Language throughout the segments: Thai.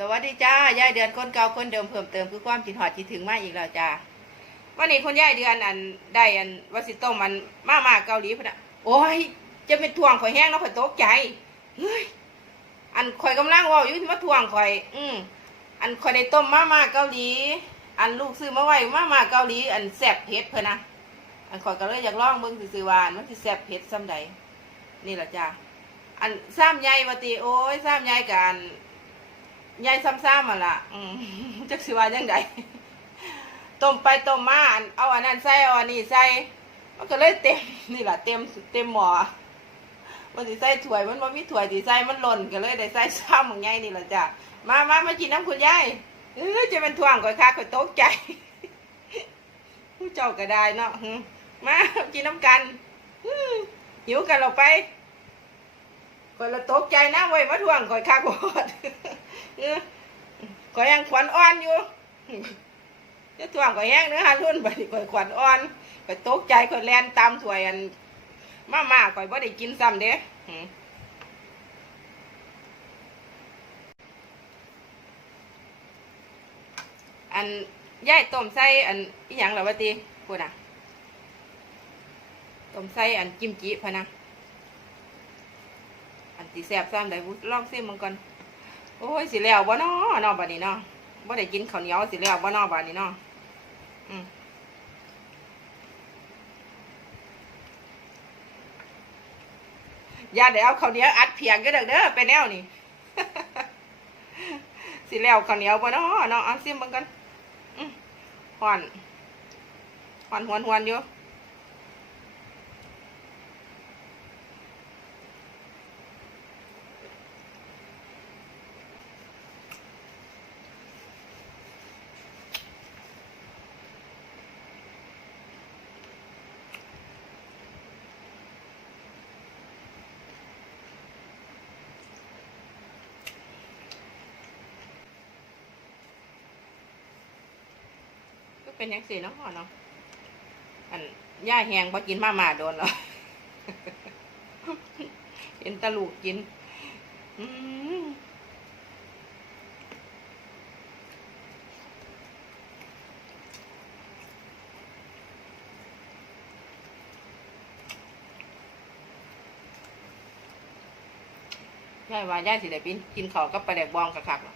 สวัสดีจ้ายายเดือนคนเก่าคนเดิมเพิ่มเติมคือความคิดหอดคิดถึงมาอีกแล้วจ้าวันนี้คุณยายเดือนอันได้อันวสิต้มมันมากมากเกาหลีพนะโอ้ยจะเป็นทวงข่อยแห้งแล้วข่อยตกใจเฮ้ยอันข่อยกำลังว่าอยู่ที่มาทวงข่อย อืมอันข่อยได้ต้มมากมากเกาหลี อันลูกซื้อมาไว้มากมากเกาหลี อันแซ่บเผ็ดเพิ่นนะอันข่อยก็เลยอยากลองเบิ่งซื่อวานมันสิแซ่บเผ็ดซ้ำใดนี่แหละจ้าอันซ้ำใหญ่ว่าติโอ้ยซ้ำใหญ่กัน ยายซ้ำๆมาละอืมจักสิว่าจังไดต้มไปต้มมาอันเอาอันนั้นใส่เอาอันนี้ใส่ มันก็เลยเต็มนี่แหละเต็มเต็มหม้อมันสิใส่ถ้วยมันบ่มีถ้วยสิใส่มันหล่นก็เลยได้ใส่ซ้ำของยายนี่แหละจ้ะมามามากินน้ำคุณยายเออจะเป็นท่วงก่อยค่ะก่อยตกใจ ผู้เจ้าก็ได้เนาะมากินน้ำกันหิวกันเราไปก่อยละตกใจนะเว้ยมาท่วงก่อยค่ะก่อย เออก็ยังขวัญอ่อนอยู่จะถ่วงก็แห้งเนื้อฮารุ่นบัดนี้ก็ขวัญอ่อนก็ตกใจก็แลนตามถวยอันมามาก็บ่ได้กินซ้ำเด้อันย่ายต้มใส่อันอีหยังล่ะวะติพูดน่ะต้มใส่อันกิมจิพะนะอันติแซ่บซ้ำได้บุลองซิมมันก่อน โอ้ยสิแล้วบ่นอนอบัดนี้เนาะบ่ได้กินข้าวเหนียวสิแล้วบ่นอบัดนี้เนาะอืมอย่าได้เอาข้าวเหนียวอัดเพียงก็เด้อเด้อไปแนวนี่สิแล้วข้าวเหนียวบ่นอเนาะเอาซิมเบิ่งกันอืมฮ้อนฮ้อนหวนหวนอยู่ เป็นยังสี่เนาะเนาะอันย่าแหงพอกินมามาโดนแล้วเห็นตะลูกกิน อืมย่ายว่าย่ายสิได้กินกินข้าวกับปลาแดกบองคักๆหรอ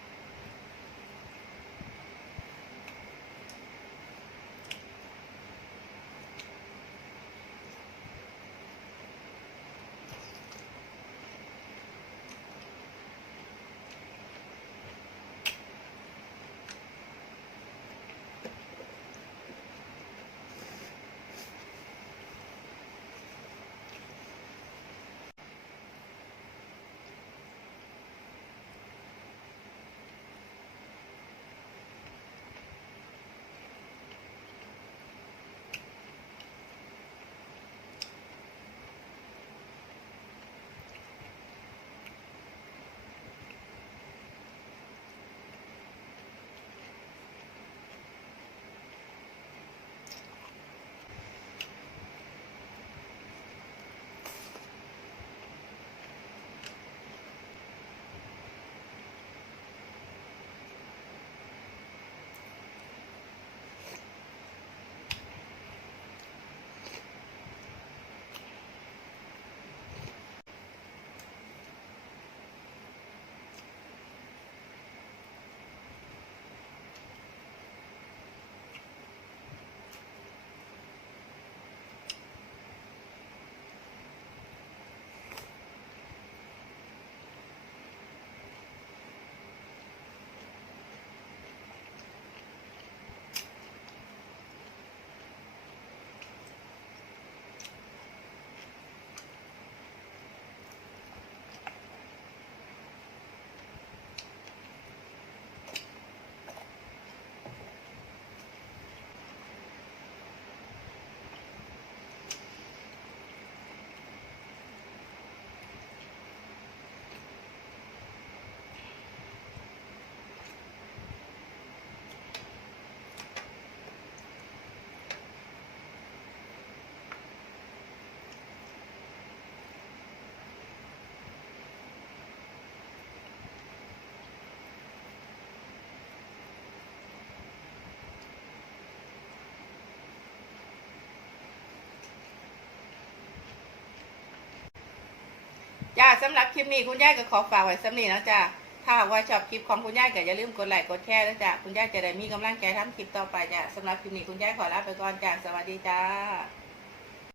จ้าสำหรับคลิปนี้คุณยายก็ขอฝากไว้สำนีนะจ้าถ้าหากว่าชอบคลิปของคุณยายก็อย่าลืมกดไลค์กดแชร์แล้วจ้าคุณยายจะได้มีกำลังใจทำคลิปต่อไปจ้าสำหรับคลิปนี้คุณยายขอลาไปก่อนจ้าสวัสดีจ้า